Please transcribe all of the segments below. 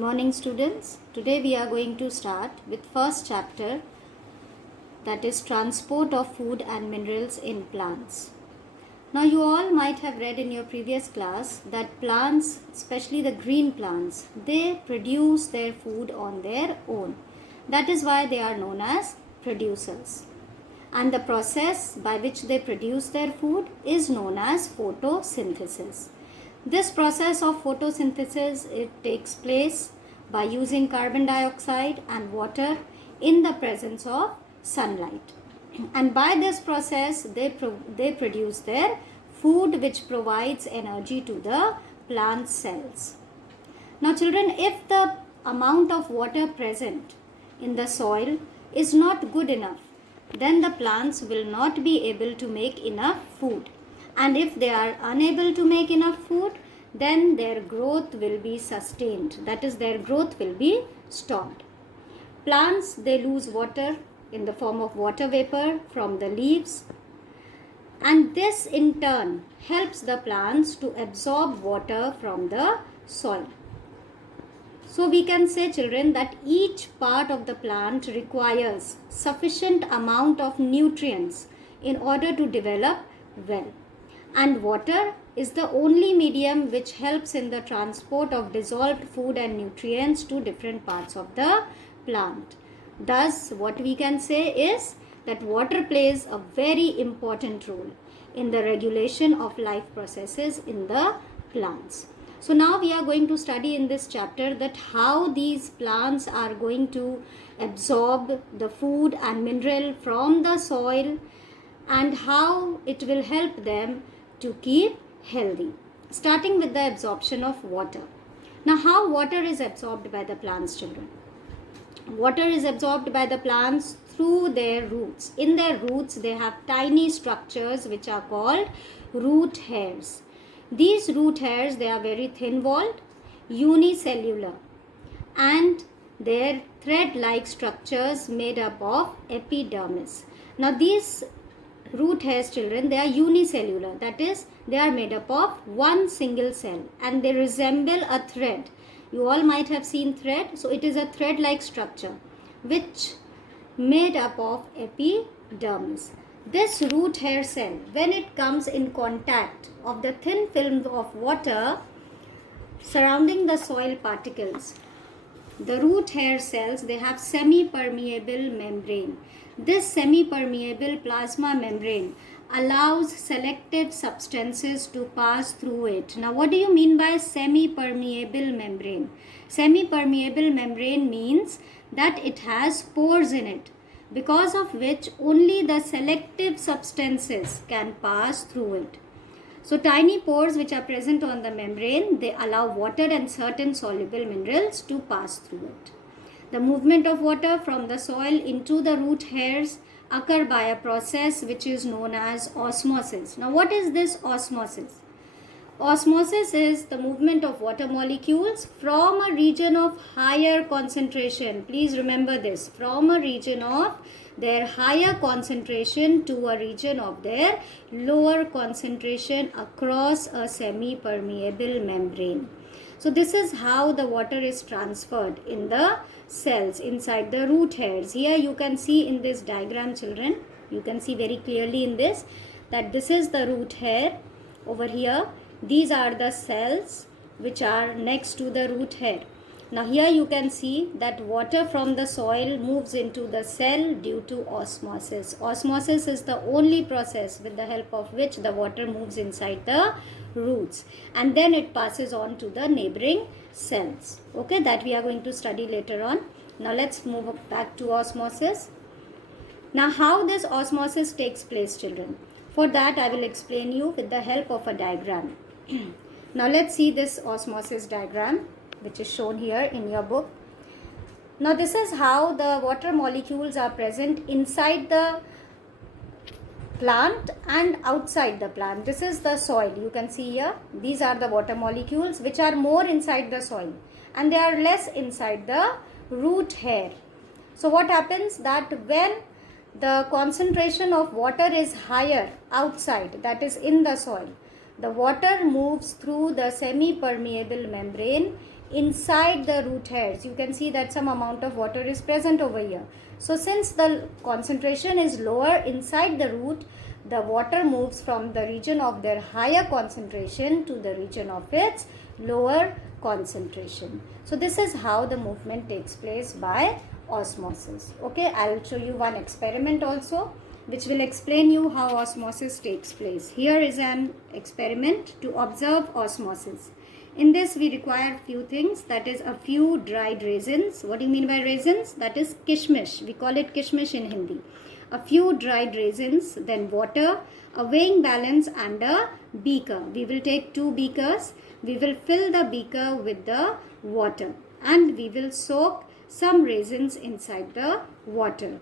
morning, students. Today we are going to start with first chapter, that is transport of food and minerals in plants. Now you all might have read in your previous class that plants, especially the green plants, they produce their food on their own. That is why they are known as producers. And the process by which they produce their food is known as photosynthesis. This process of photosynthesis, it takes place by using carbon dioxide and water in the presence of sunlight. And by this process, they produce their food, which provides energy to the plant cells. Now children, if the amount of water present in the soil is not good enough, then the plants will not be able to make enough food. And if they are unable to make enough food, then their growth will be sustained. That is, their growth will be stopped. Plants, they lose water in the form of water vapor from the leaves. And this in turn helps the plants to absorb water from the soil. So we can say, children, that each part of the plant requires sufficient amount of nutrients in order to develop well. And water is the only medium which helps in the transport of dissolved food and nutrients to different parts of the plant. Thus, what we can say is that water plays a very important role in the regulation of life processes in the plants. So now we are going to study in this chapter that how these plants are going to absorb the food and mineral from the soil and how it will help them to keep healthy. Starting with the absorption of water. Now, how water is absorbed by the plants, children? Water is absorbed by the plants through their roots. In their roots, they have tiny structures which are called root hairs. These root hairs, they are very thin-walled, unicellular, and their thread-like structures made up of epidermis. Now, these root hairs, children, they are unicellular. That is, they are made up of one single cell and they resemble a thread. You all might have seen thread. So it is a thread-like structure which made up of epidermis. This root hair cell, when it comes in contact of the thin film of water surrounding the soil particles, the root hair cells, they have semi-permeable membrane. This semi-permeable plasma membrane allows selective substances to pass through it. Now, what do you mean by semi-permeable membrane? Semi-permeable membrane means that it has pores in it, because of which only the selective substances can pass through it. So, tiny pores which are present on the membrane, they allow water and certain soluble minerals to pass through it. The movement of water from the soil into the root hairs occur by a process which is known as osmosis. Now, what is this osmosis? Osmosis is the movement of water molecules from a region of higher concentration. Please remember this, from a region of their higher concentration to a region of their lower concentration across a semi-permeable membrane. So this is how the water is transferred in the cells inside the root hairs. Here you can see in this diagram, children, you can see very clearly in this that this is the root hair. Over here, these are the cells which are next to the root hair. Now here you can see that water from the soil moves into the cell due to osmosis. Osmosis is the only process with the help of which the water moves inside the roots and then it passes on to the neighboring cells. Okay, that we are going to study later on. Now let's move back to osmosis. Now how this osmosis takes place, children? For that I will explain you with the help of a diagram. Now let's see this osmosis diagram which is shown here in your book. Now this is how the water molecules are present inside the plant and outside the plant. This is the soil. You can see here, these are the water molecules which are more inside the soil and they are less inside the root hair. So what happens that when the concentration of water is higher outside, that is in the soil, the water moves through the semi-permeable membrane inside the root hairs. You can see that some amount of water is present over here. So since the concentration is lower inside the root, the water moves from the region of their higher concentration to the region of its lower concentration. So this is how the movement takes place by osmosis. Okay, I'll show you one experiment also which will explain you how osmosis takes place. Here is an experiment to observe osmosis. In this we require few things, that is a few dried raisins. What do you mean by raisins? That is kishmish. We call it kishmish in Hindi. A few dried raisins, then water, a weighing balance and a beaker. We will take 2 beakers. We will fill the beaker with the water and we will soak some raisins inside the water.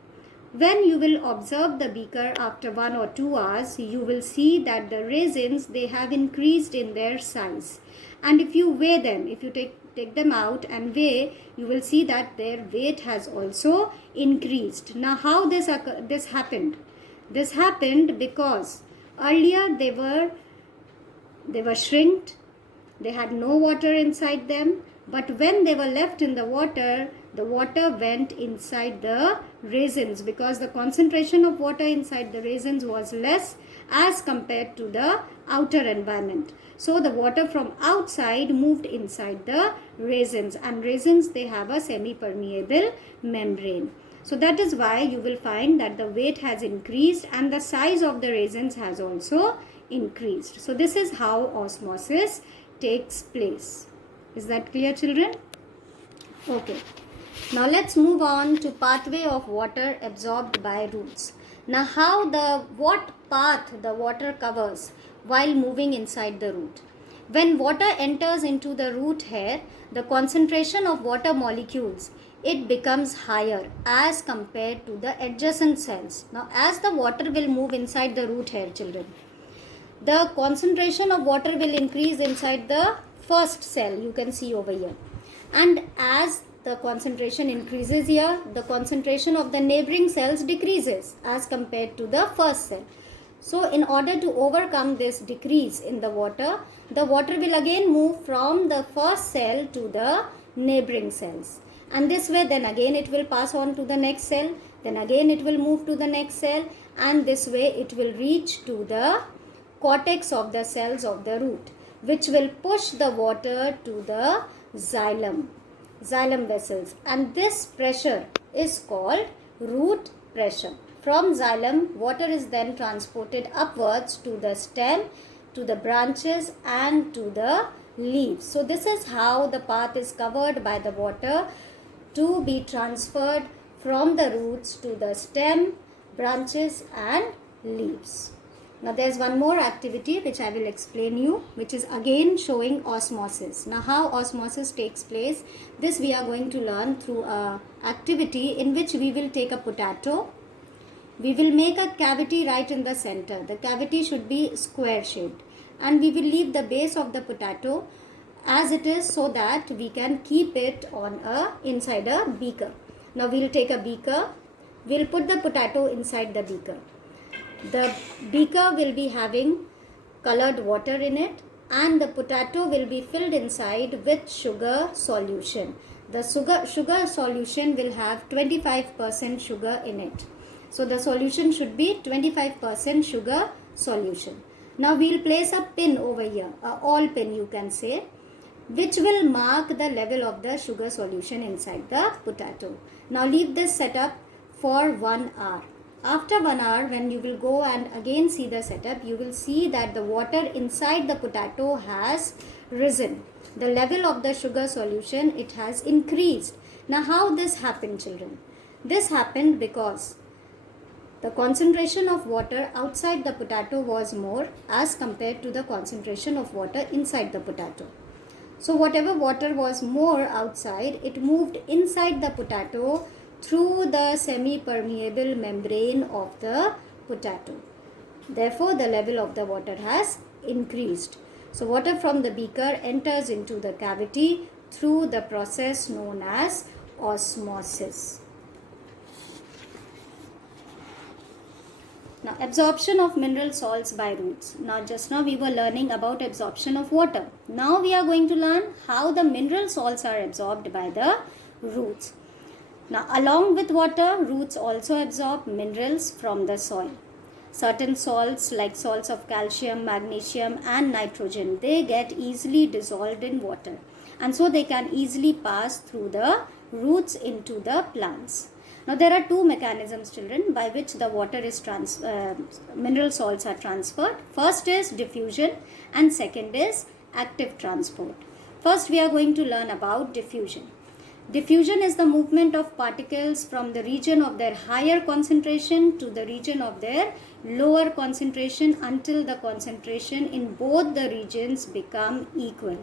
When you will observe the beaker after 1 or 2 hours, you will see that the raisins, they have increased in their size. And if you weigh them, if you take them out and weigh, you will see that their weight has also increased. Now how this happened? This happened because earlier they were shrinked, they had no water inside them, but when they were left in the water went inside the raisins because the concentration of water inside the raisins was less as compared to the outer environment. So the water from outside moved inside the raisins, and raisins, they have a semi-permeable membrane. So that is why you will find that the weight has increased and the size of the raisins has also increased. So this is how osmosis takes place. Is that clear, children? Okay. Now let's move on to pathway of water absorbed by roots. Now what path the water covers while moving inside the root. When water enters into the root hair, the concentration of water molecules, it becomes higher as compared to the adjacent cells. Now as the water will move inside the root hair, children, the concentration of water will increase inside the first cell, you can see over here. And as the concentration increases here, the concentration of the neighboring cells decreases as compared to the first cell. So in order to overcome this decrease in the water will again move from the first cell to the neighboring cells. And this way then again it will pass on to the next cell, then again it will move to the next cell, and this way it will reach to the cortex of the cells of the root, which will push the water to the xylem vessels, and this pressure is called root pressure. From xylem, water is then transported upwards to the stem, to the branches and to the leaves. So this is how the path is covered by the water to be transferred from the roots to the stem, branches and leaves. Now there's one more activity which I will explain you, which is again showing osmosis. Now how osmosis takes place, this we are going to learn through a activity in which we will take a potato. We will make a cavity right in the center. The cavity should be square shaped, and we will leave the base of the potato as it is so that we can keep it on inside a beaker. Now we'll take a beaker. We'll put the potato inside the beaker. The beaker will be having colored water in it, and the potato will be filled inside with sugar solution. The sugar solution will have 25% sugar in it. So the solution should be 25% sugar solution. Now we'll place a pin over here, a all pin you can say, which will mark the level of the sugar solution inside the potato. Now leave this setup for 1 hour. After 1 hour, when you will go and again see the setup, you will see that the water inside the potato has risen. The level of the sugar solution, it has increased. Now how this happened, children? This happened because the concentration of water outside the potato was more as compared to the concentration of water inside the potato. So whatever water was more outside, it moved inside the potato through the semi-permeable membrane of the potato. Therefore, the level of the water has increased. So water from the beaker enters into the cavity through the process known as osmosis. Now, absorption of mineral salts by roots. Now, just now we were learning about absorption of water. Now we are going to learn how the mineral salts are absorbed by the roots. Now, along with water, roots also absorb minerals from the soil. Certain salts like salts of calcium, magnesium and nitrogen, they get easily dissolved in water, and so they can easily pass through the roots into the plants. Now there are two mechanisms, children, by which the water is mineral salts are transferred. First is diffusion and second is active transport. First we are going to learn about diffusion. Diffusion is the movement of particles from the region of their higher concentration to the region of their lower concentration until the concentration in both the regions become equal.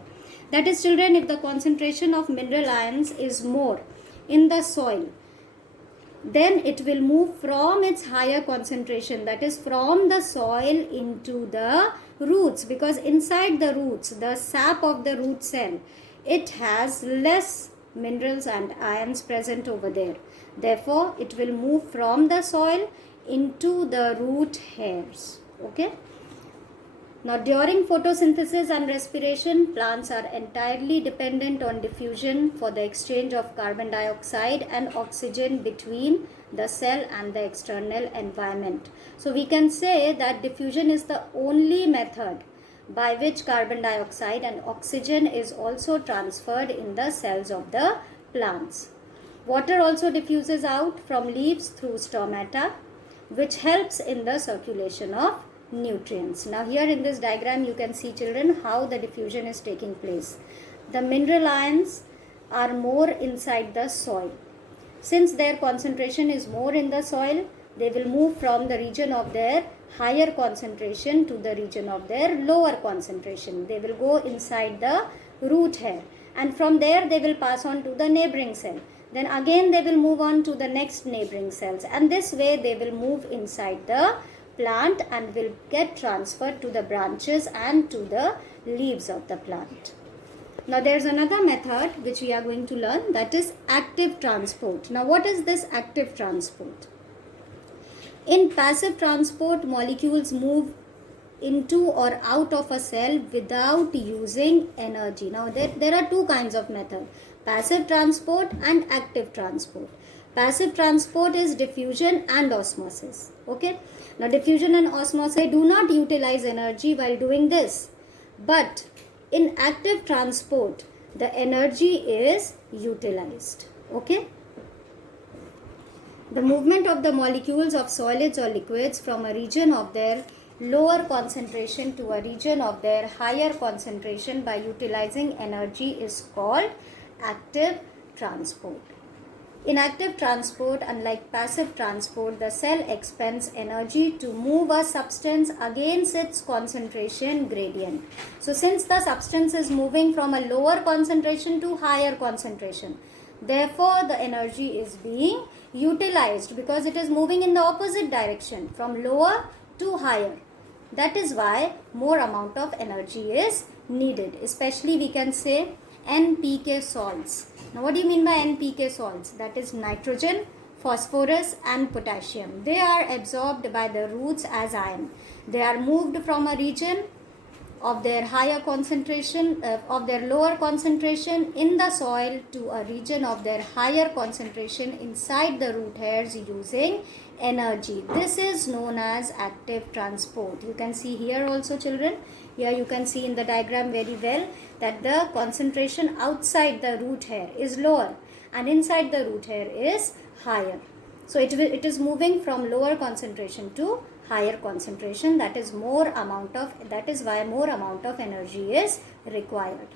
That is, children, if the concentration of mineral ions is more in the soil, then it will move from its higher concentration, that is from the soil, into the roots, because inside the roots, the sap of the root cell, it has less minerals and ions present over there. Therefore, it will move from the soil into the root hairs. Okay. Now, during photosynthesis and respiration, plants are entirely dependent on diffusion for the exchange of carbon dioxide and oxygen between the cell and the external environment. So, we can say that diffusion is the only method by which carbon dioxide and oxygen is also transferred in the cells of the plants. Water also diffuses out from leaves through stomata, which helps in the circulation of nutrients. Now here in this diagram you can see, children, how the diffusion is taking place. The mineral ions are more inside the soil. Since their concentration is more in the soil, they will move from the region of their higher concentration to the region of their lower concentration. They will go inside the root hair, and from there they will pass on to the neighboring cell. Then again they will move on to the next neighboring cells, and this way they will move inside the plant and will get transferred to the branches and to the leaves of the plant. Now there is another method which we are going to learn, that is active transport. Now what is this active transport? In passive transport, molecules move into or out of a cell without using energy. Now there are two kinds of method, passive transport and active transport. Passive transport is diffusion and osmosis. Okay. Now diffusion and osmosis, they do not utilize energy while doing this. But in active transport, the energy is utilized. Okay. The movement of the molecules of solids or liquids from a region of their lower concentration to a region of their higher concentration by utilizing energy is called active transport. In active transport, unlike passive transport, the cell expends energy to move a substance against its concentration gradient. So since the substance is moving from a lower concentration to higher concentration, therefore the energy is being utilized because it is moving in the opposite direction from lower to higher. That is why more amount of energy is needed. Especially we can say NPK salts. Now what do you mean by NPK salts? That is nitrogen, phosphorus and potassium. They are absorbed by the roots as ion. They are moved from a region of their higher concentration, of their lower concentration in the soil to a region of their higher concentration inside the root hairs using energy. This is known as active transport. You can see here also, children. Here you can see in the diagram very well that the concentration outside the root hair is lower and inside the root hair is higher. So it is moving from lower concentration to higher concentration. That is why more amount of energy is required.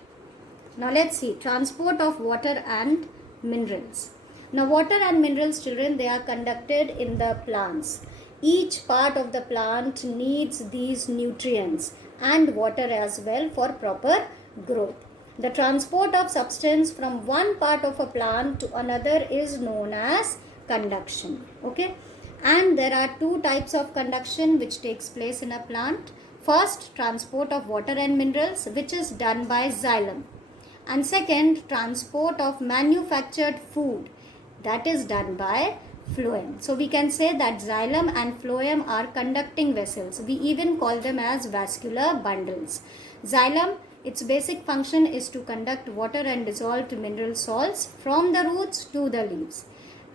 Now let's see transport of water and minerals. Now water and minerals, children, they are conducted in the plants. Each part of the plant needs these nutrients and water as well for proper growth. The transport of substance from one part of a plant to another is known as conduction. Okay. And there are two types of conduction which takes place in a plant. First, transport of water and minerals, which is done by xylem. And second, transport of manufactured food, that is done by phloem. So we can say that xylem and phloem are conducting vessels. We even call them as vascular bundles. Xylem, its basic function is to conduct water and dissolved mineral salts from the roots to the leaves.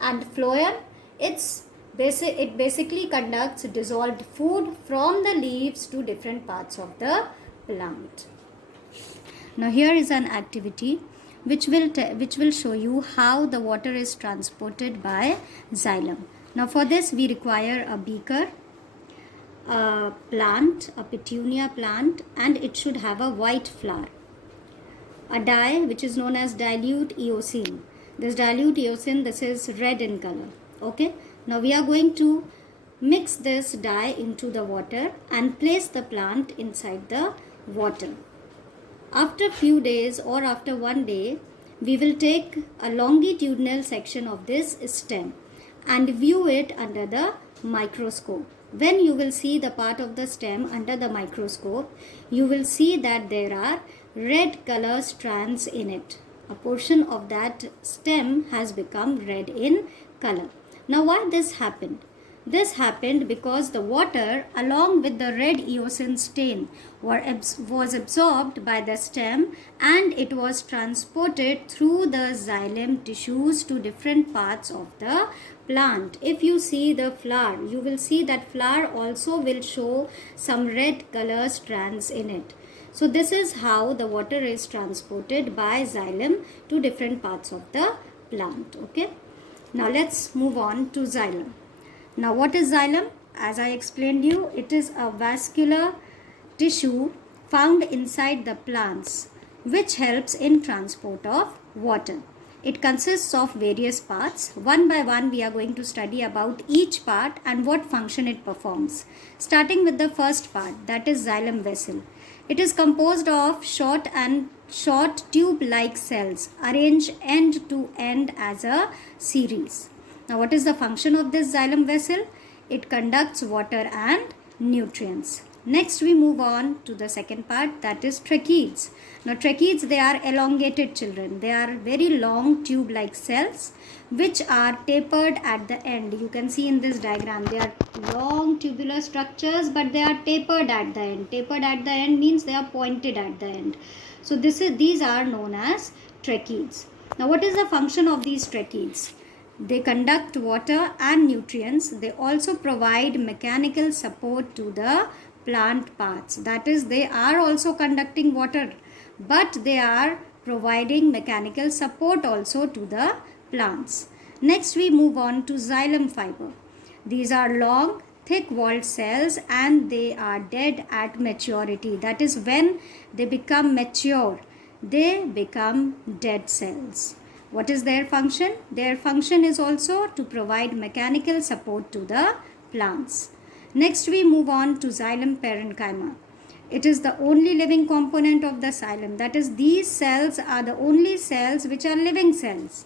And phloem, it basically conducts dissolved food from the leaves to different parts of the plant. Now here is an activity which will show you how the water is transported by xylem. Now for this we require a beaker, a plant, a petunia plant, and it should have a white flower. A dye which is known as dilute eosine. This dilute eosine, this is red in color. Okay. Now we are going to mix this dye into the water and place the plant inside the water. After few days or after one day, we will take a longitudinal section of this stem and view it under the microscope. When you will see the part of the stem under the microscope, you will see that there are red color strands in it. A portion of that stem has become red in color. Now why this happened? This happened because the water along with the red eosine stain was absorbed by the stem and it was transported through the xylem tissues to different parts of the plant. If you see the flower, you will see that flower also will show some red color strands in it. So this is how the water is transported by xylem to different parts of the plant. Okay. Now let's move on to xylem. Now what is xylem? As I explained you, it is a vascular tissue found inside the plants which helps in transport of water. It consists of various parts. One by one we are going to study about each part and what function it performs. Starting with the first part, that is xylem vessel. It is composed of short tube-like cells arranged end to end as a series. Now what is the function of this xylem vessel? It conducts water and nutrients. Next we move on to the second part, that is tracheids. Now tracheids, they are elongated children. They are very long tube-like cells which are tapered at the end. You can see in this diagram, they are long tubular structures but they are tapered at the end. Tapered at the end means they are pointed at the end. So these are known as tracheids. Now what is the function of these tracheids? They conduct water and nutrients. They also provide mechanical support to the plant parts. That is, they are also conducting water, but they are providing mechanical support also to the plants. Next, we move on to xylem fiber. These are long, thick-walled cells and they are dead at maturity. That is, when they become mature, they become dead cells. What is their function? Their function is also to provide mechanical support to the plants. Next we move on to xylem parenchyma. It is the only living component of the xylem. That is, these cells are the only cells which are living cells.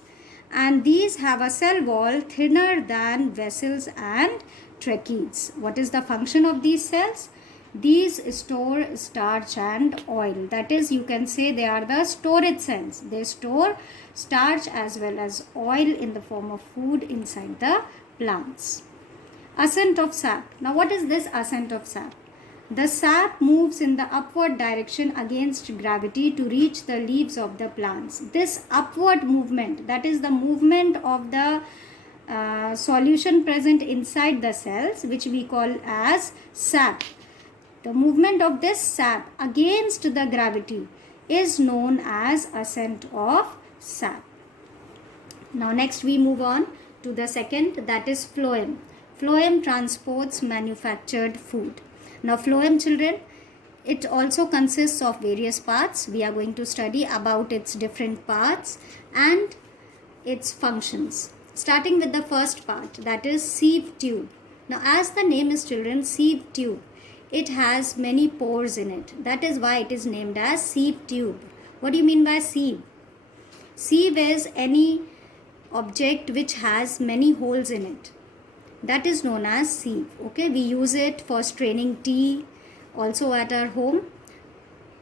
And these have a cell wall thinner than vessels and tracheids. What is the function of these cells? These store starch and oil. That is, you can say they are the storage cells. They store starch as well as oil in the form of food inside the plants. Ascent of sap. Now what is this ascent of sap? The sap moves in the upward direction against gravity to reach the leaves of the plants. This upward movement, that is the movement of the solution present inside the cells, which we call as sap. The movement of this sap against the gravity is known as ascent of sap. Now next we move on to the second, that is phloem. Phloem transports manufactured food. Now phloem, children, it also consists of various parts. We are going to study about its different parts and its functions. Starting with the first part, that is sieve tube. Now as the name is, children, sieve tube, it has many pores in it. That is why it is named as sieve tube. What do you mean by sieve? Sieve is any object which has many holes in it. That is known as sieve. Okay, we use it for straining tea also at our home.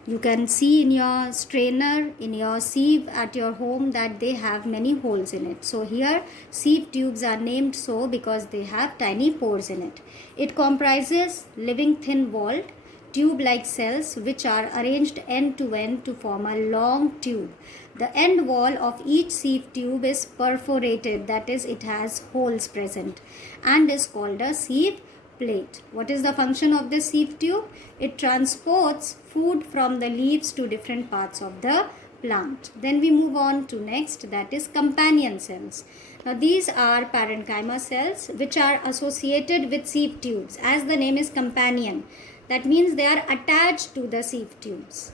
You can see in your strainer, in your sieve at your home, that they have many holes in it. So here sieve tubes are named so because they have tiny pores in it. It comprises living thin walled tube-like cells which are arranged end to end to form a long tube. The end wall of each sieve tube is perforated, that is, it has holes present, and is called a sieve plate. What is the function of this sieve tube? It transports food from the leaves to different parts of the plant. Then we move on to next, that is companion cells. Now these are parenchyma cells which are associated with sieve tubes. As the name is companion, that means they are attached to the sieve tubes.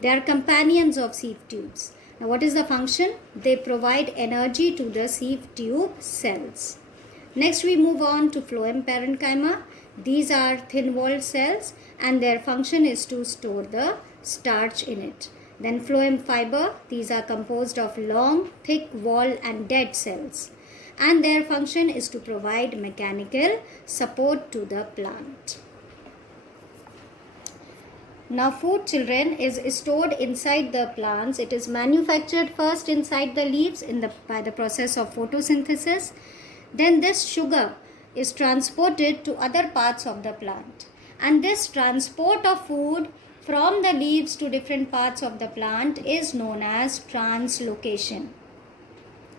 They are companions of sieve tubes. Now what is the function? They provide energy to the sieve tube cells. Next we move on to phloem parenchyma. These are thin-walled cells and their function is to store the starch in it. Then phloem fiber. These are composed of long, thick wall and dead cells. And their function is to provide mechanical support to the plant. Now food, children, is stored inside the plants. It is manufactured first inside the leaves by the process of photosynthesis. Then this sugar is transported to other parts of the plant. And this transport of food from the leaves to different parts of the plant is known as translocation.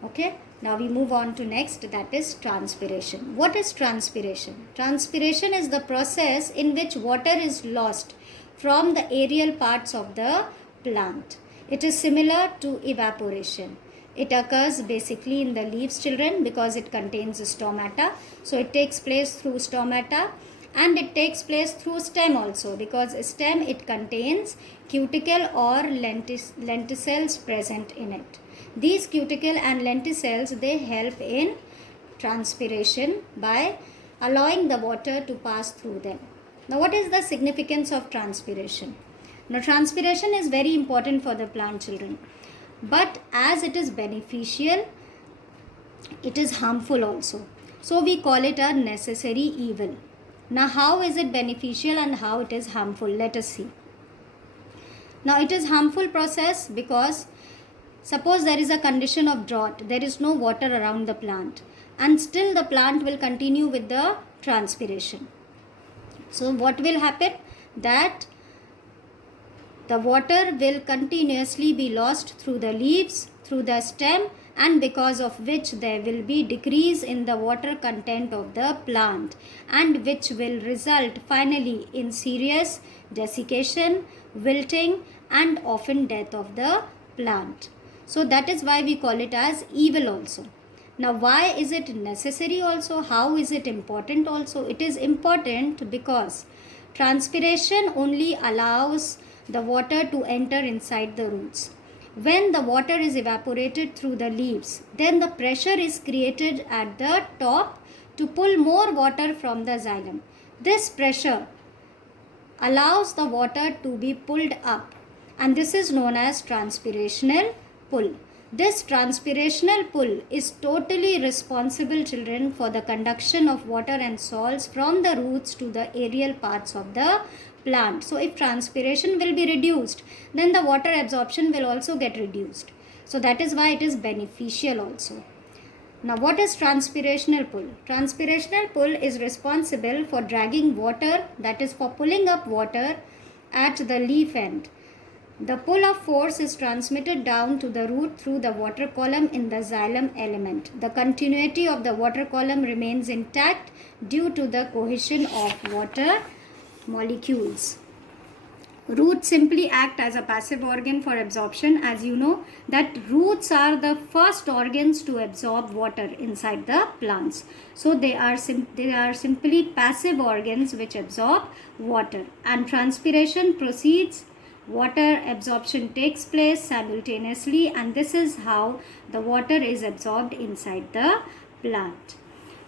Okay, now we move on to next, that is transpiration. What is transpiration? Transpiration is the process in which water is lost from the aerial parts of the plant. It is similar to evaporation. It occurs basically in the leaves, children, because it contains stomata. So it takes place through stomata, and it takes place through stem also, because stem, it contains cuticle or lenticels present in it. These cuticle and lenticels, they help in transpiration by allowing the water to pass through them. Now what is the significance of transpiration? Now transpiration is very important for the plant, children. But as it is beneficial, it is harmful also. So we call it a necessary evil. Now how is it beneficial and how it is harmful? Let us see. Now it is harmful process because suppose there is a condition of drought, there is no water around the plant, and still the plant will continue with the transpiration. So what will happen? That the water will continuously be lost through the leaves, through the stem, and because of which there will be decrease in the water content of the plant, and which will result finally in serious desiccation, wilting, and often death of the plant. So that is why we call it as evil also. Now why is it necessary also? How is it important also? It is important because transpiration only allows the water to enter inside the roots. When the water is evaporated through the leaves, then the pressure is created at the top to pull more water from the xylem. This pressure allows the water to be pulled up, and this is known as transpirational pull. This transpirational pull is totally responsible, children, for the conduction of water and salts from the roots to the aerial parts of the plant. So if transpiration will be reduced, then the water absorption will also get reduced. So that is why it is beneficial also. Now what is transpirational pull? Transpirational pull is responsible for dragging water, that is for pulling up water at the leaf end. The pull of force is transmitted down to the root through the water column in the xylem element. The continuity of the water column remains intact due to the cohesion of water molecules. Roots simply act as a passive organ for absorption. As you know that roots are the first organs to absorb water inside the plants. So they are simply passive organs which absorb water, and transpiration proceeds. Water absorption takes place simultaneously, and this is how the water is absorbed inside the plant.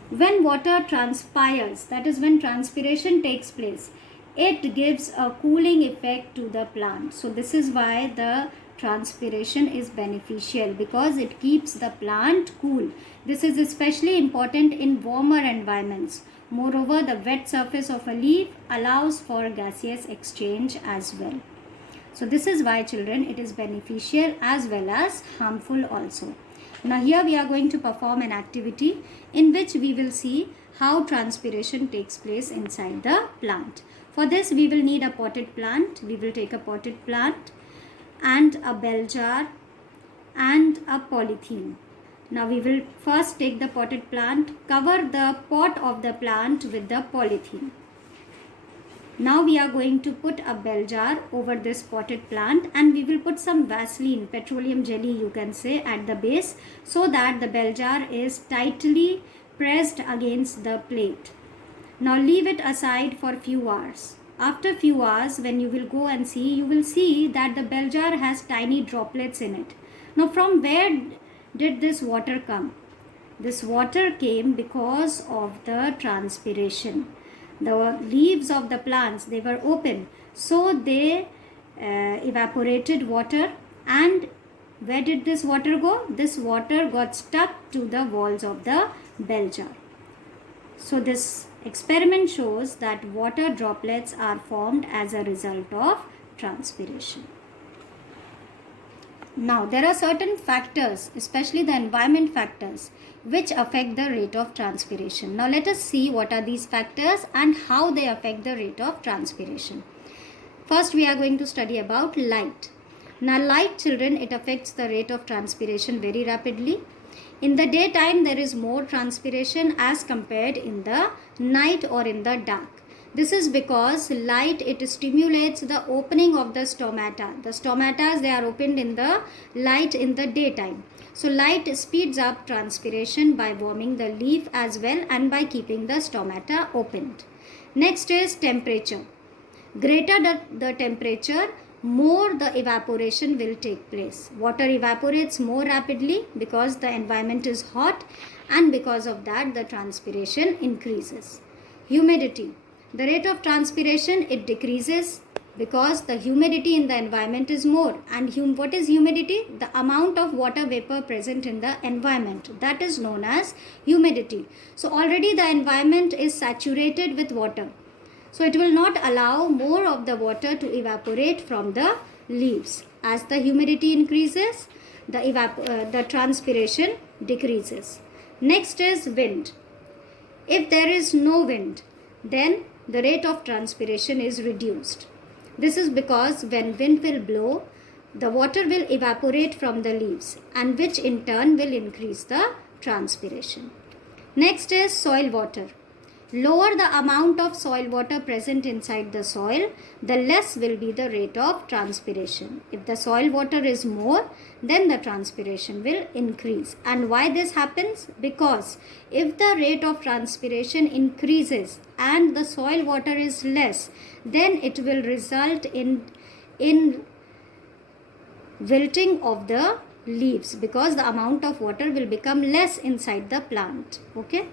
When water transpires, that is when transpiration takes place, it gives a cooling effect to the plant. So this is why the transpiration is beneficial, because it keeps the plant cool. This is especially important in warmer environments. Moreover, the wet surface of a leaf allows for gaseous exchange as well. So this is why, children, it is beneficial as well as harmful also. Now here we are going to perform an activity in which we will see how transpiration takes place inside the plant. For this we will need a potted plant. We will take a potted plant and a bell jar and a polythene. Now we will first take the potted plant, cover the pot of the plant with the polythene. Now we are going to put a bell jar over this potted plant, and we will put some Vaseline, petroleum jelly you can say, at the base, so that the bell jar is tightly pressed against the plate. Now leave it aside for few hours. After few hours, when you will go and see, you will see that the bell jar has tiny droplets in it. Now from where did this water come? This water came because of the transpiration. The leaves of the plants, they were open, so they evaporated water. And where did this water go? This water got stuck to the walls of the bell jar. So this experiment shows that water droplets are formed as a result of transpiration. Now there are certain factors, especially the environment factors, which affect the rate of transpiration. Now let us see what are these factors and how they affect the rate of transpiration. First we are going to study about light. Now light, children, it affects the rate of transpiration very rapidly. In the daytime there is more transpiration as compared in the night or in the dark. This is because light, it stimulates the opening of the stomata. The stomatas, they are opened in the light in the daytime. So light speeds up transpiration by warming the leaf as well and by keeping the stomata opened. Next is temperature. Greater the temperature, more the evaporation will take place. Water evaporates more rapidly because the environment is hot, and because of that the transpiration increases. Humidity. The rate of transpiration, it decreases because the humidity in the environment is more. And what is humidity? The amount of water vapor present in the environment. That is known as humidity. So already the environment is saturated with water. So it will not allow more of the water to evaporate from the leaves. As the humidity increases, the transpiration decreases. Next is wind. If there is no wind, then the rate of transpiration is reduced. This is because when wind will blow, the water will evaporate from the leaves, and which in turn will increase the transpiration. Next is soil water. Lower the amount of soil water present inside the soil, the less will be the rate of transpiration. If the soil water is more, then the transpiration will increase. And why this happens? Because if the rate of transpiration increases and the soil water is less, then it will result in wilting of the leaves, because the amount of water will become less inside the plant. Okay.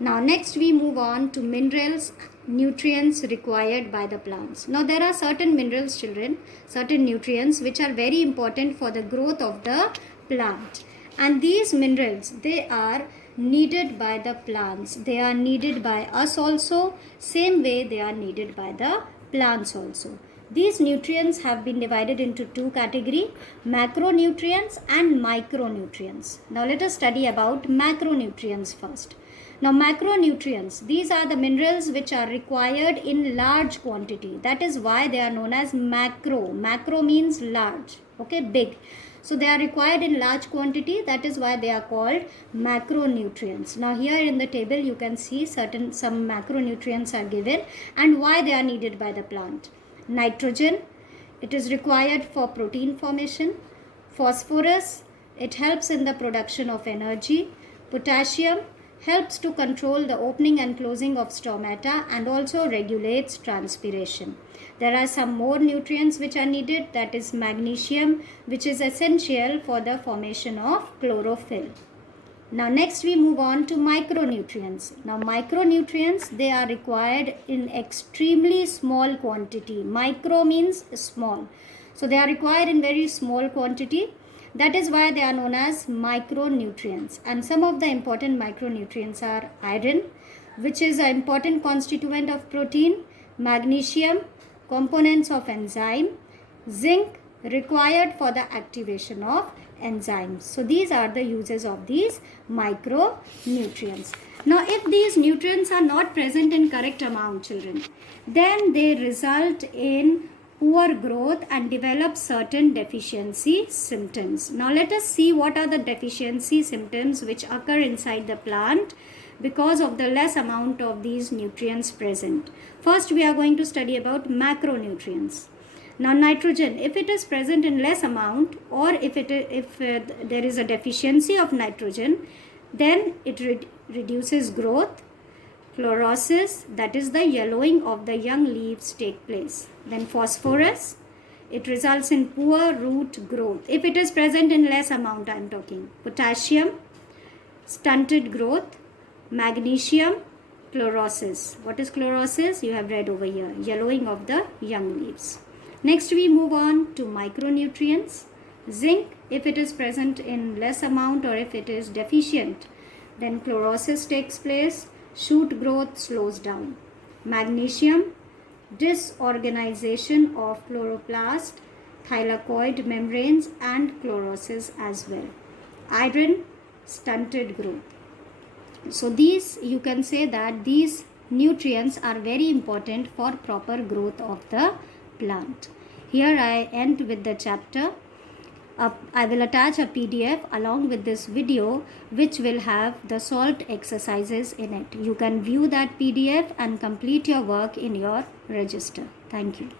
Now next we move on to minerals, nutrients required by the plants. Now there are certain minerals, children, certain nutrients which are very important for the growth of the plant. And these minerals, they are needed by the plants. They are needed by us also. Same way they are needed by the plants also. These nutrients have been divided into two categories, macronutrients and micronutrients. Now let us study about macronutrients first. Now macronutrients, these are the minerals which are required in large quantity. That is why they are known as macro. Macro means large, okay, big. So they are required in large quantity. That is why they are called macronutrients. Now here in the table you can see some macronutrients are given and why they are needed by the plant. Nitrogen, it is required for protein formation. Phosphorus, it helps in the production of energy. Potassium helps to control the opening and closing of stomata and also regulates transpiration. There are some more nutrients which are needed, that is magnesium, which is essential for the formation of chlorophyll. Now next we move on to micronutrients. Now micronutrients, they are required in extremely small quantity. Micro means small. So they are required in very small quantity. That is why they are known as micronutrients. And some of the important micronutrients are iron, which is an important constituent of protein, magnesium, components of enzyme, zinc required for the activation of enzymes. So these are the uses of these micronutrients. Now if these nutrients are not present in correct amount, children, then they result in poor growth and develop certain deficiency symptoms. Now let us see what are the deficiency symptoms which occur inside the plant because of the less amount of these nutrients present. First we are going to study about macronutrients. Now nitrogen, if it is present in less amount, or if there is a deficiency of nitrogen, then it reduces growth. Chlorosis, that is the yellowing of the young leaves take place. Then phosphorus, it results in poor root growth. If it is present in less amount, I am talking. Potassium, stunted growth. Magnesium, chlorosis. What is chlorosis? You have read over here. Yellowing of the young leaves. Next we move on to micronutrients. Zinc, if it is present in less amount or if it is deficient, then chlorosis takes place. Shoot growth slows down. Magnesium, disorganization of chloroplast, thylakoid membranes and chlorosis as well. Iron, stunted growth. So these, you can say that these nutrients are very important for proper growth of the plant. Here I end with the chapter. I will attach a PDF along with this video which will have the solved exercises in it. You can view that PDF and complete your work in your register. Thank you.